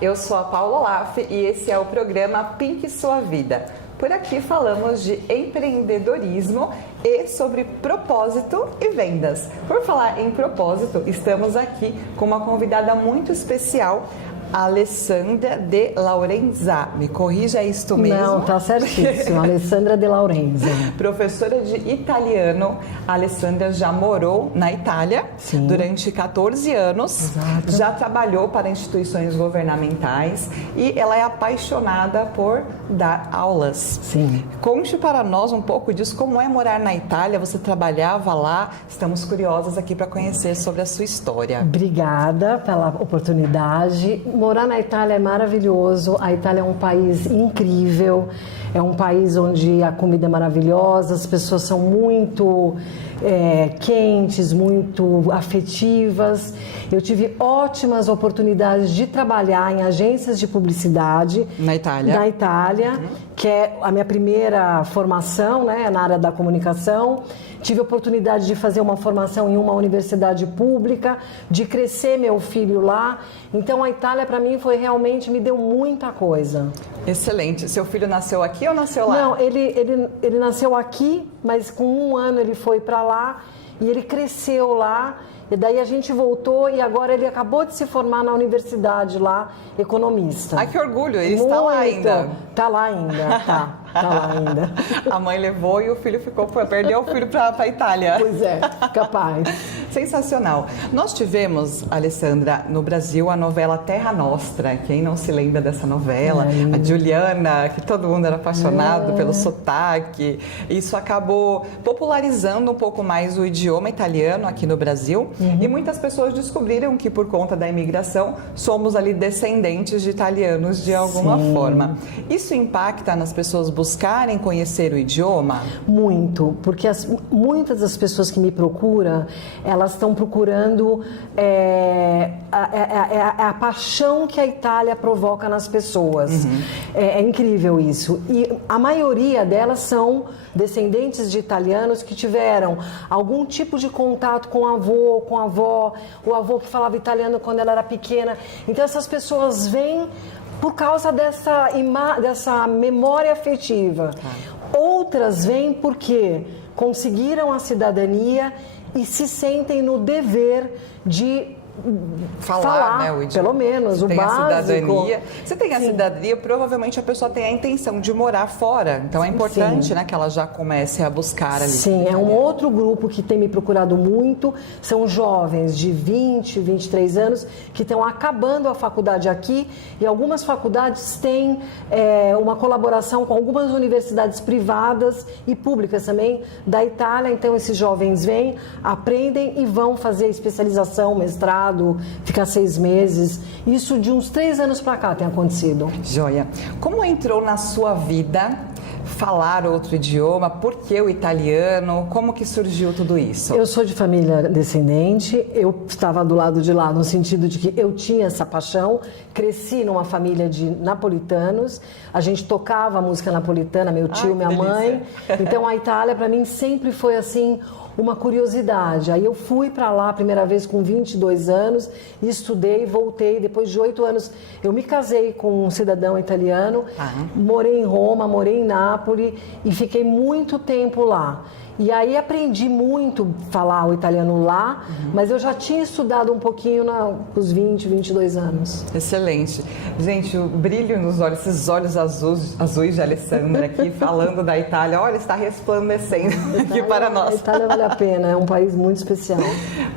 eu sou a Paula Laff e esse é o programa Pink Sua Vida. Por aqui falamos de empreendedorismo e sobre propósito e vendas. Por falar em propósito, estamos aqui com uma convidada muito especial, Alessandra De Laurenza. Me corrija isto mesmo? Não, tá certíssimo. Alessandra De Laurenza. Professora de italiano, a Alessandra já morou na Itália. Sim. Durante 14 anos. Exato. Já trabalhou para instituições governamentais e ela é apaixonada por dar aulas. Sim. Conte para nós um pouco disso, como é morar na Itália, você trabalhava lá, estamos curiosas aqui para conhecer sobre a sua história. Obrigada pela oportunidade. Morar na Itália é maravilhoso, a Itália é um país incrível, é um país onde a comida é maravilhosa, as pessoas são muito quentes, muito afetivas. Eu tive ótimas oportunidades de trabalhar em agências de publicidade. Na Itália? Na Itália, que é a minha primeira formação, né, na área da comunicação. Tive a oportunidade de fazer uma formação em uma universidade pública, de crescer meu filho lá. Então a Itália para mim foi realmente, me deu muita coisa. Excelente. Seu filho nasceu aqui ou nasceu lá? Não, ele nasceu aqui, mas com 1 ano ele foi para lá e ele cresceu lá. E daí a gente voltou e agora ele acabou de se formar na universidade lá, economista. Ai, que orgulho, ele está lá ainda. Tá lá ainda, tá lá ainda. A mãe levou e o filho perdeu o filho para a Itália. Pois é, capaz. Sensacional. Nós tivemos, Alessandra, no Brasil a novela Terra Nostra. Quem não se lembra dessa novela? A Giuliana, que todo mundo era apaixonado pelo sotaque. Isso acabou popularizando um pouco mais o idioma italiano aqui no Brasil. E muitas pessoas descobriram que por conta da imigração somos ali descendentes de italianos de alguma forma. Isso impacta nas pessoas buscarem conhecer o idioma? Muito, porque muitas das pessoas que me procuram, elas estão procurando a paixão que a Itália provoca nas pessoas. É incrível isso. E a maioria delas são descendentes de italianos que tiveram algum tipo de contato com o avô, com a avó, o avô que falava italiano quando ela era pequena. Então essas pessoas vêm por causa dessa memória afetiva. Outras vêm porque conseguiram a cidadania e se sentem no dever de falar, né, o idioma. Pelo menos, o básico. Cidadania. Você tem a cidadania, provavelmente a pessoa tem a intenção de morar fora. Então é importante, né, que ela já comece a buscar ali. Sim, é um outro grupo que tem me procurado muito. São jovens de 20, 23 anos que estão acabando a faculdade aqui e algumas faculdades têm uma colaboração com algumas universidades privadas e públicas também da Itália. Então esses jovens vêm, aprendem e vão fazer especialização, mestrado, ficar 6 meses. Isso de uns 3 anos para cá tem acontecido. Joia. Como entrou na sua vida falar outro idioma? Por que o italiano? Como que surgiu tudo isso? Eu sou de família descendente, eu estava do lado de lá no sentido de que eu tinha essa paixão, cresci numa família de napolitanos, a gente tocava música napolitana, meu tio, minha mãe, então a Itália para mim sempre foi assim uma curiosidade. Aí eu fui para lá a primeira vez com 22 anos, estudei, voltei. Depois de 8 anos eu me casei com um cidadão italiano, morei em Roma, morei em Nápoles e fiquei muito tempo lá. E aí aprendi muito a falar o italiano lá, mas eu já tinha estudado um pouquinho nos 20, 22 anos. Excelente. Gente, o brilho nos olhos, esses olhos azuis de Alessandra aqui, falando da Itália, olha, está resplandecendo aqui para nós. A Itália vale a pena, é um país muito especial.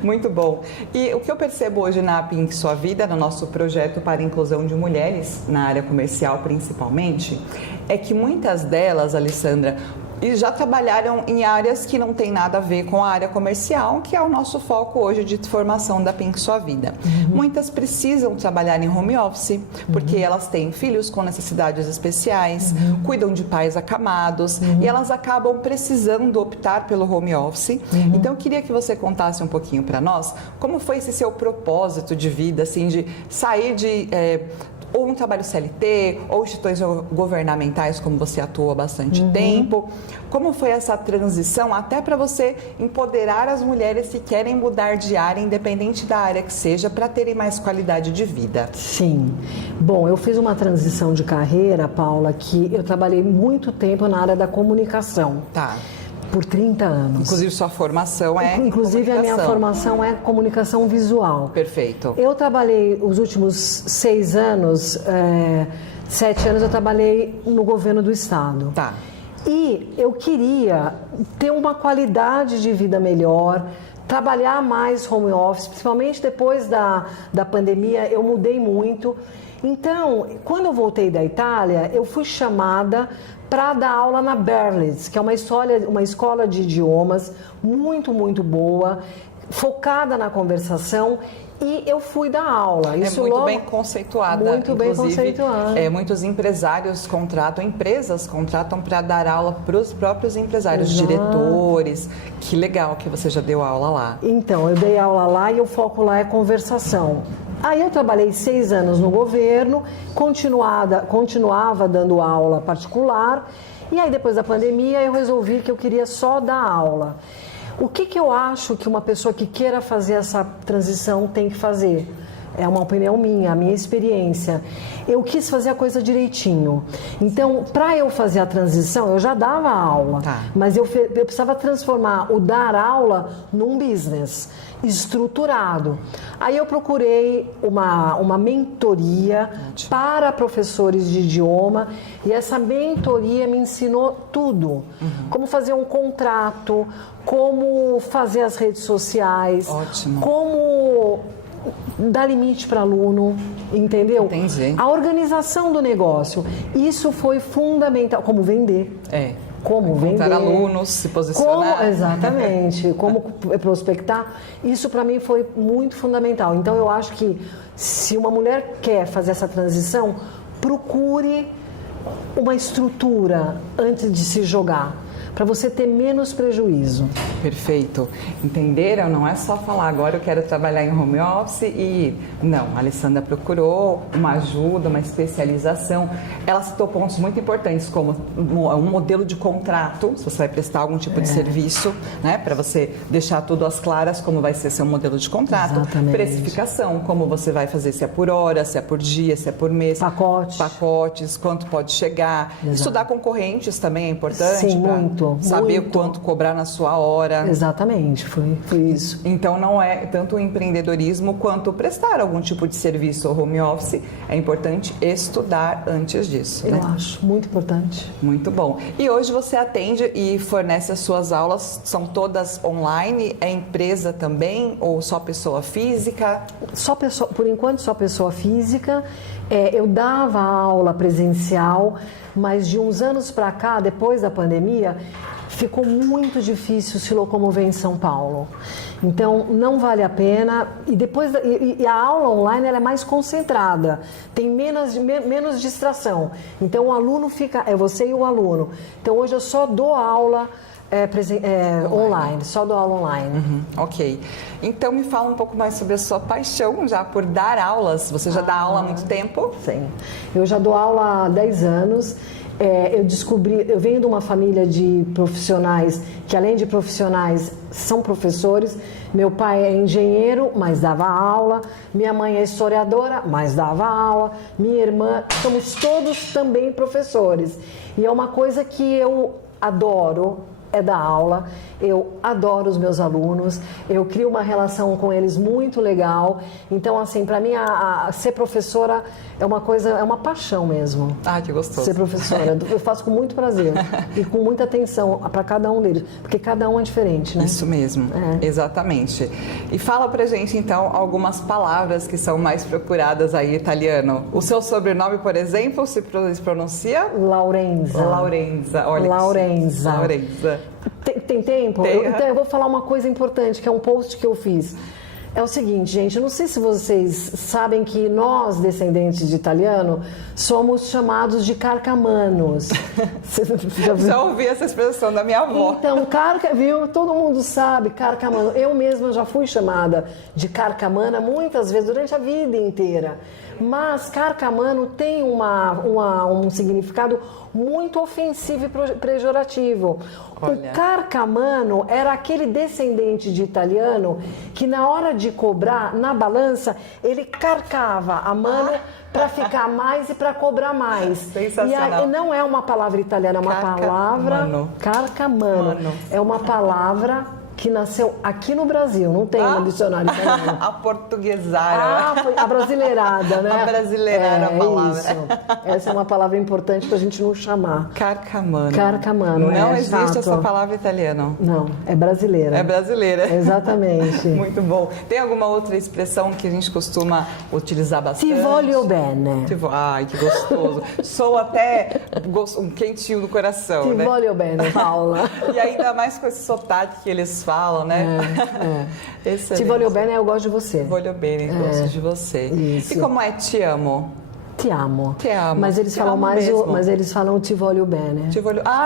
Muito bom. E o que eu percebo hoje na Pink Sua Vida, no nosso projeto para a inclusão de mulheres, na área comercial principalmente, é que muitas delas, Alessandra, e já trabalharam em áreas que não tem nada a ver com a área comercial, que é o nosso foco hoje de formação da Pink Sua Vida. Muitas precisam trabalhar em home office, porque elas têm filhos com necessidades especiais, cuidam de pais acamados, e elas acabam precisando optar pelo home office. Então, eu queria que você contasse um pouquinho para nós como foi esse seu propósito de vida, assim, de sair de ou um trabalho CLT, ou instituições governamentais, como você atua há bastante tempo. Como foi essa transição até para você empoderar as mulheres que querem mudar de área, independente da área que seja, para terem mais qualidade de vida? Sim. Bom, eu fiz uma transição de carreira, Paula, que eu trabalhei muito tempo na área da comunicação. Tá. Por 30 anos. Inclusive sua formação é Inclusive a minha formação é comunicação visual. Perfeito. Eu trabalhei os últimos 6 anos, 7 anos eu trabalhei no governo do estado. Tá. E eu queria ter uma qualidade de vida melhor, trabalhar mais home office, principalmente depois da pandemia, eu mudei muito. Então, quando eu voltei da Itália, eu fui chamada para dar aula na Berlitz, que é uma escola de idiomas muito, muito boa, focada na conversação, e eu fui dar aula. Isso muito logo, bem conceituada. Muito bem conceituada. Muitos empresários empresas contratam para dar aula para os próprios empresários, diretores. Que legal que você já deu aula lá. Então, eu dei aula lá e o foco lá é conversação. Aí eu trabalhei 6 anos no governo, continuava dando aula particular, e aí depois da pandemia eu resolvi que eu queria só dar aula. O que eu acho que uma pessoa que queira fazer essa transição tem que fazer? É uma opinião minha, a minha experiência. Eu quis fazer a coisa direitinho. Então, para eu fazer a transição, eu já dava aula, mas eu precisava transformar o dar aula num business estruturado. Aí eu procurei uma mentoria para professores de idioma, e essa mentoria me ensinou tudo. Como fazer um contrato, como fazer as redes sociais, como dar limite para aluno, entendeu? Entendi. A organização do negócio, isso foi fundamental. Como vender. Como encontrar vender, alunos, se posicionar. Exatamente, como prospectar. Isso para mim foi muito fundamental. Então eu acho que se uma mulher quer fazer essa transição, procure uma estrutura antes de se jogar, para você ter menos prejuízo. Perfeito. Entenderam? Não é só falar, agora eu quero trabalhar em home office e... Não, a Alessandra procurou uma ajuda, uma especialização. Ela citou pontos muito importantes, como um modelo de contrato, se você vai prestar algum tipo de serviço, né? Para você deixar tudo às claras, como vai ser seu modelo de contrato. Exatamente. Precificação, como você vai fazer, se é por hora, se é por dia, se é por mês. Pacotes, quanto pode chegar. Exato. Estudar concorrentes também é importante. Sim, muito. Saber o quanto cobrar na sua hora. Exatamente, foi isso. Então não é tanto o empreendedorismo quanto prestar algum tipo de serviço ou home office. É importante estudar antes disso. Eu acho muito importante. Muito bom. E hoje você atende e fornece as suas aulas, são todas online? É empresa também ou só pessoa física? Por enquanto só pessoa física. Eu dava aula presencial, mas de uns anos para cá, depois da pandemia, ficou muito difícil se locomover em São Paulo. Então, não vale a pena. E a aula online ela é mais concentrada, tem menos distração. Então, o aluno é você e o aluno. Então, hoje eu só dou aula online, só dou aula online. Ok. Então me fala um pouco mais sobre a sua paixão já por dar aulas. Você já dá aula há muito tempo? Sim. Eu já dou aula há 10 anos. Eu venho de uma família de profissionais que, além de profissionais, são professores. Meu pai é engenheiro, mas dava aula. Minha mãe é historiadora, mas dava aula. Minha irmã, somos todos também professores. E é uma coisa que eu adoro, é dar aula. Eu adoro os meus alunos, eu crio uma relação com eles muito legal. Então, assim, para mim, ser professora é uma coisa, é uma paixão mesmo. Ah, que gostoso. Ser professora, eu faço com muito prazer e com muita atenção para cada um deles, porque cada um é diferente, né? Isso mesmo, exatamente. E fala pra gente, então, algumas palavras que são mais procuradas aí em italiano. O seu sobrenome, por exemplo, se pronuncia? Laurenza. Laurenza, olha. Laurenza. Laurenza. Tem tempo? Tem. Então eu vou falar uma coisa importante, que é um post que eu fiz. É o seguinte, gente, eu não sei se vocês sabem que nós, descendentes de italiano, somos chamados de carcamanos. Já ouvi essa expressão da minha avó. Então, viu? Todo mundo sabe, carcamano. Eu mesma já fui chamada de carcamana muitas vezes durante a vida inteira. Mas carcamano tem um significado muito ofensivo e pejorativo. Olha. O carcamano era aquele descendente de italiano que na hora de cobrar na balança, ele carcava a mano para ficar mais e para cobrar mais. Sensacional. E não é uma palavra italiana, é uma palavra carcamano. É uma palavra que nasceu aqui no Brasil, não tem no dicionário italiano. A portuguesada. Foi a brasileirada, né? A brasileirada a palavra. Isso. Essa é uma palavra importante pra gente não chamar. Carcamano. Carcamano, não existe exato. essa palavra italiana. Não, é brasileira. É brasileira. Exatamente. Muito bom. Tem alguma outra expressão que a gente costuma utilizar bastante? Ti voglio bene. Ai, que gostoso. Sou até um quentinho no coração, Ti né? voglio bene, Paula. E ainda mais com esse sotaque que eles falam, né? Ti voglio bene, eu gosto de você. Voglio bene, gosto de você. Isso. E como é te amo? Te amo. Te amo. Mas eles Te falam amo mais mesmo. mas eles falam ti voglio bene.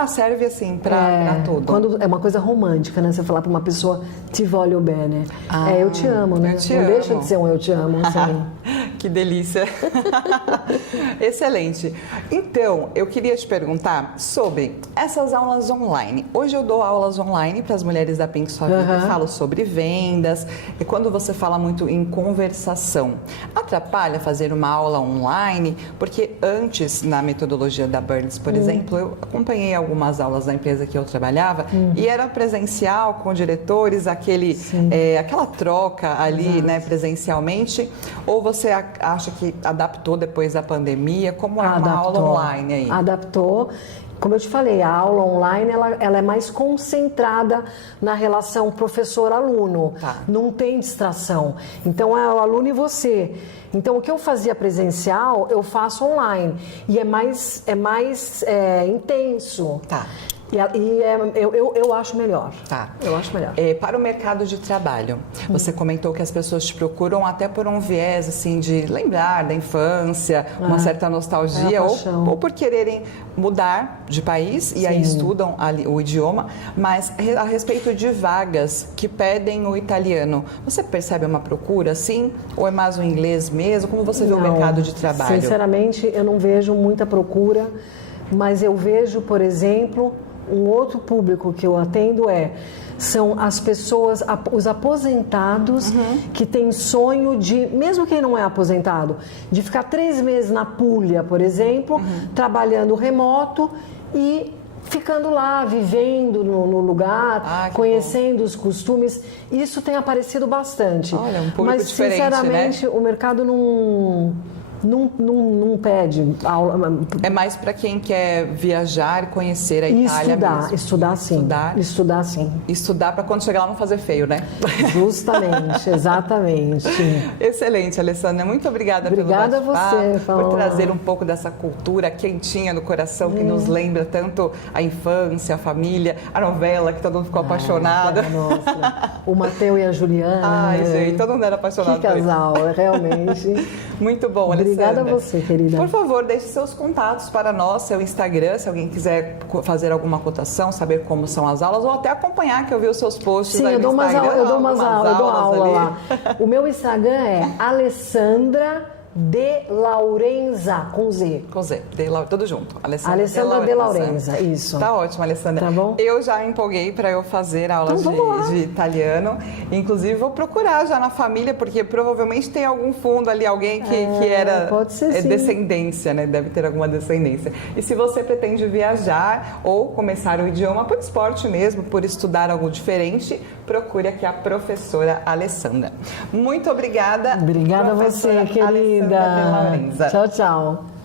Serve assim pra tudo. Quando é uma coisa romântica, né? Você falar pra uma pessoa ti voglio bene. Eu te amo, né? Eu te não amo. deixa de ser um eu te amo. Assim. Que delícia. Excelente. Então, eu queria te perguntar sobre essas aulas online. Hoje eu dou aulas online para as mulheres da Pink Sua Vida. Falo sobre vendas. E quando você fala muito em conversação, atrapalha fazer uma aula online? Porque antes, na metodologia da Burns, por exemplo, eu acompanhei algumas aulas da empresa que eu trabalhava e era presencial com diretores, aquela troca ali, né, presencialmente. Ou você acha que adaptou depois da pandemia? Como é uma aula online aí? Adaptou. Como eu te falei, a aula online ela é mais concentrada na relação professor-aluno. Não tem distração. Então é o aluno e você. Então o que eu fazia presencial, eu faço online. E é mais intenso. Eu acho melhor. Eu acho melhor. Para o mercado de trabalho, você comentou que as pessoas te procuram até por um viés assim de lembrar da infância, uma certa nostalgia, ou por quererem mudar de país e aí estudam o idioma, mas a respeito de vagas que pedem o italiano, você percebe uma procura assim? Ou é mais o inglês mesmo? Como você vê o mercado de trabalho? Sinceramente, eu não vejo muita procura, mas eu vejo, por exemplo, um outro público que eu atendo são as pessoas, os aposentados que têm sonho de, mesmo quem não é aposentado, de ficar 3 meses na Puglia, por exemplo, trabalhando remoto e ficando lá, vivendo no lugar, conhecendo os costumes. Isso tem aparecido bastante. Olha, um público mas, diferente, sinceramente, né? O mercado não pede aula. É mais para quem quer viajar e conhecer a Itália mesmo. Estudar sim. Estudar para quando chegar lá não fazer feio, né? Justamente, exatamente. Excelente, Alessandra. Muito obrigada pelo bate-papo, a você, por trazer um pouco dessa cultura quentinha no coração que nos lembra tanto a infância, a família, a novela que todo mundo ficou apaixonado. Nossa, o Mateu e a Juliana. Ai, gente, todo mundo era apaixonado por casal, realmente. Muito bom, Alessandra. Obrigada a você, querida. Por favor, deixe seus contatos para nós, seu Instagram, se alguém quiser fazer alguma cotação, saber como são as aulas, ou até acompanhar, que eu vi os seus posts aí no Instagram. Eu dou aula lá. O meu Instagram é Alessandra De Laurenza, com Z. Com Z, tudo junto. Alessandra De Laurenza, isso. Tá ótimo, Alessandra. Tá bom? Eu já me empolguei para eu fazer aulas de italiano. Inclusive, vou procurar já na família, porque provavelmente tem algum fundo ali, alguém que era descendência, né? Deve ter alguma descendência. E se você pretende viajar ou começar o idioma por esporte mesmo, por estudar algo diferente, procure aqui a professora Alessandra. Muito obrigada. Obrigada a você, querida. Alessandra De Laurenza. Tchau, tchau.